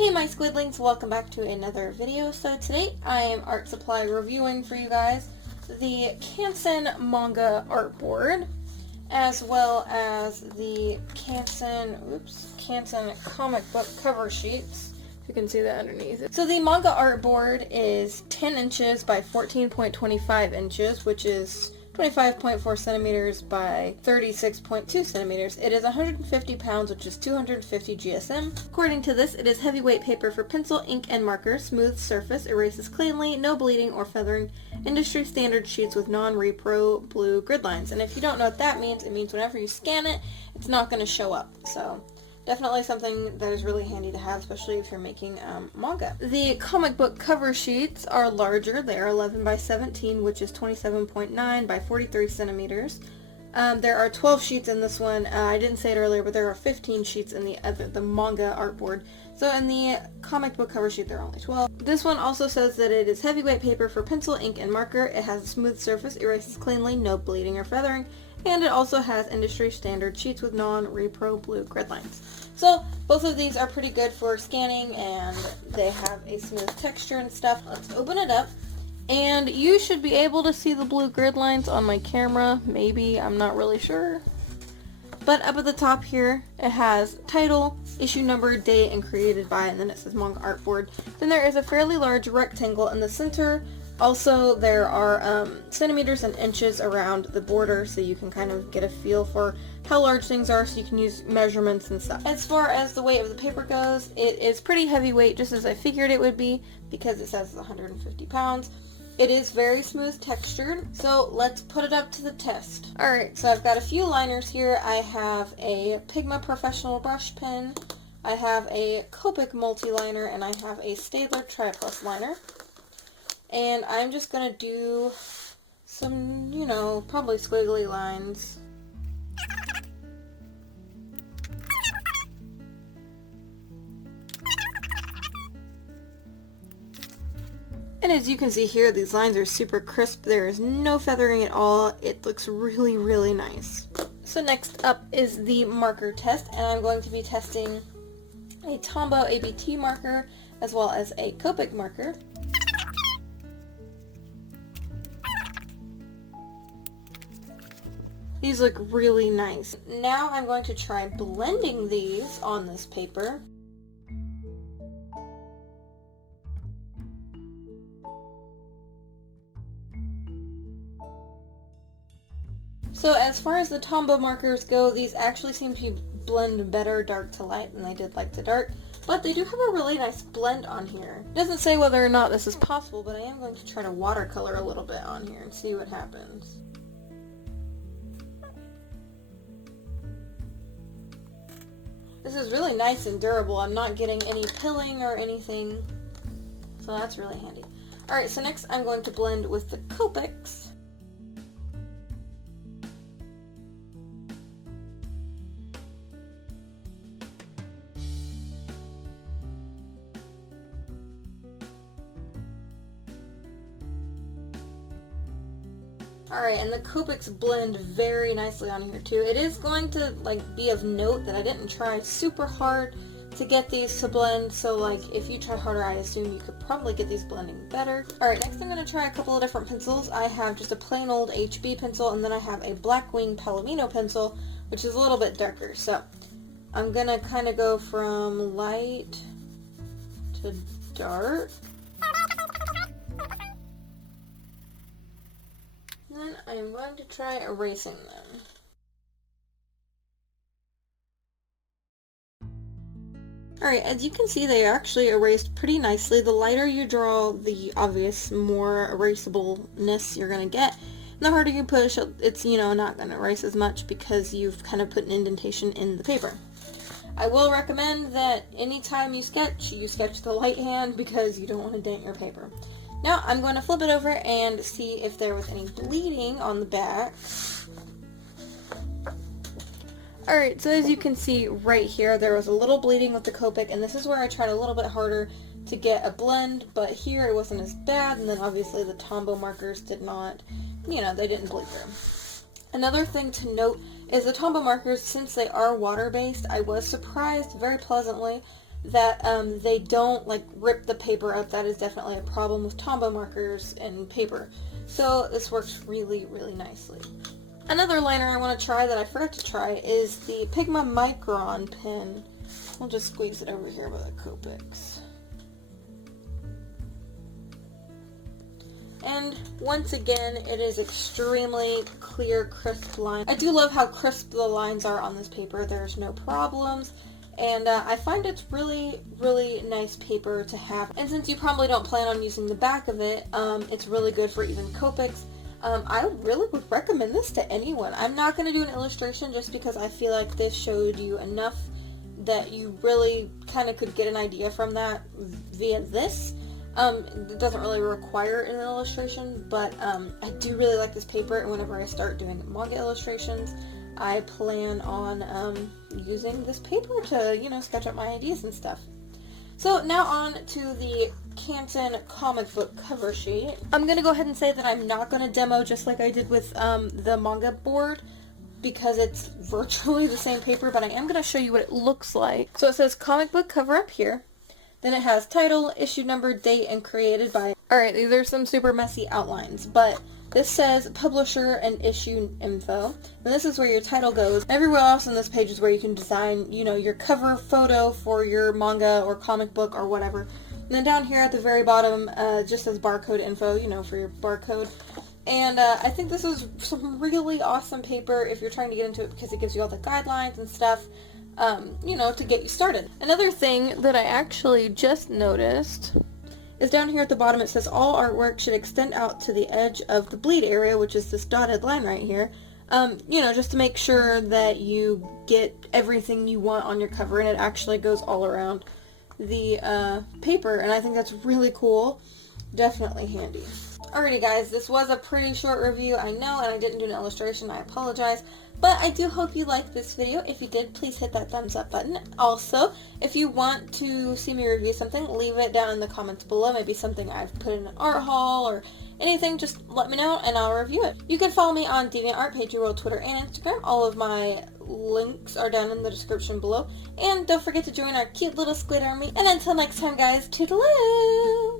Hey my Squidlings, welcome back to another video. So today I am art supply reviewing for you guys the Canson Manga Art Board, as well as the Canson comic book cover sheets. You can see that underneath it. So the Manga Art Board is 10 inches by 14.25 inches, which is 25.4 centimeters by 36.2 centimeters. It is 150 pounds, which is 250 GSM. According to this, it is heavyweight paper for pencil, ink, and marker, smooth surface, erases cleanly, no bleeding or feathering, industry standard sheets with non-repro blue grid lines. And if you don't know what that means, it means whenever you scan it, it's not going to show up. So definitely something that is really handy to have, especially if you're making manga. The comic book cover sheets are larger. They are 11 by 17, which is 27.9 by 43 centimeters. There are 12 sheets in this one. I didn't say it earlier, but there are 15 sheets in the Manga Art Board. So in the comic book cover sheet, there are only 12. This one also says that it is heavyweight paper for pencil, ink, and marker. It has a smooth surface, erases cleanly, no bleeding or feathering, and it also has industry standard sheets with non-repro blue grid lines. So both of these are pretty good for scanning, and they have a smooth texture and stuff. Let's open it up, and you should be able to see the blue grid lines on my camera. Maybe, I'm not really sure. But up at the top here, it has title, issue number, date, and created by, and then it says Manga Art Board. Then there is a fairly large rectangle in the center. Also, there are centimeters and inches around the border, so you can kind of get a feel for how large things are, so you can use measurements and stuff. As far as the weight of the paper goes, it is pretty heavyweight, just as I figured it would be, because it says it's 150 pounds. It is very smooth textured, so let's put it up to the test. Alright, so I've got a few liners here. I have a Pigma Professional Brush Pen, I have a Copic multi-liner, and I have a Staedtler Tri-Plus liner. And I'm just going to do some, probably squiggly lines. And as you can see here, these lines are super crisp. There is no feathering at all. It looks really, really nice. So next up is the marker test, and I'm going to be testing a Tombow ABT marker as well as a Copic marker. These look really nice. Now I'm going to try blending these on this paper. So as far as the Tombow markers go, these actually seem to blend better dark to light than they did light to dark. But they do have a really nice blend on here. It doesn't say whether or not this is possible, but I am going to try to watercolor a little bit on here and see what happens. This is really nice and durable. I'm not getting any pilling or anything, so that's really handy. Alright, so next I'm going to blend with the Copics. Alright, and the Copics blend very nicely on here too. It is going to be of note that I didn't try super hard to get these to blend, so if you try harder, I assume you could probably get these blending better. Alright, next I'm going to try a couple of different pencils. I have just a plain old HB pencil, and then I have a Blackwing Palomino pencil, which is a little bit darker. So I'm going to kind of go from light to dark. Then I'm going to try erasing them. Alright, as you can see, they are actually erased pretty nicely. The lighter you draw, the obvious more erasableness you're going to get. And the harder you push, it's, not going to erase as much because you've kind of put an indentation in the paper. I will recommend that anytime you sketch the light hand because you don't want to dent your paper. Now I'm going to flip it over and see if there was any bleeding on the back. Alright, so as you can see right here, there was a little bleeding with the Copic, and this is where I tried a little bit harder to get a blend, but here it wasn't as bad, and then obviously the Tombow markers did not, they didn't bleed through. Another thing to note is the Tombow markers, since they are water-based, I was surprised very pleasantly that they don't like rip the paper up. That is definitely a problem with Tombow markers and paper. So this works really, really nicely. Another liner I want to try that I forgot to try is the Pigma Micron Pen. I'll just squeeze it over here with a Copics. And once again, it is extremely clear, crisp line. I do love how crisp the lines are on this paper. There's no problems. And I find it's really, really nice paper to have. And since you probably don't plan on using the back of it, it's really good for even Copics. I really would recommend this to anyone. I'm not going to do an illustration just because I feel like this showed you enough that you really kind of could get an idea from that via this. It doesn't really require an illustration, but I do really like this paper, and whenever I start doing manga illustrations, I plan on using this paper to, you know, sketch up my ideas and stuff. So now on to the Canton comic book cover sheet. I'm going to go ahead and say that I'm not going to demo just like I did with the manga board, because it's virtually the same paper, but I am going to show you what it looks like. So it says comic book cover up here. Then it has title, issue number, date, and created by. Alright, these are some super messy outlines, but this says publisher and issue info. And this is where your title goes. Everywhere else on this page is where you can design, you know, your cover photo for your manga or comic book or whatever. And then down here at the very bottom, just says barcode info, you know, for your barcode. And I think this is some really awesome paper if you're trying to get into it, because it gives you all the guidelines and stuff. You know, to get you started. Another thing that I actually just noticed is down here at the bottom. It says all artwork should extend out to the edge of the bleed area, which is this dotted line right here. You know, just to make sure that you get everything you want on your cover, and it actually goes all around the paper, and I think that's really cool. Definitely handy. Alrighty guys, this was a pretty short review, I know, and I didn't do an illustration, I apologize, but I do hope you liked this video. If you did, please hit that thumbs up button. Also, if you want to see me review something, leave it down in the comments below, maybe something I've put in an art haul or anything, just let me know and I'll review it. You can follow me on DeviantArt, PageWorld, Twitter, and Instagram. All of my links are down in the description below, and don't forget to join our cute little squid army, and until next time guys, toodaloo!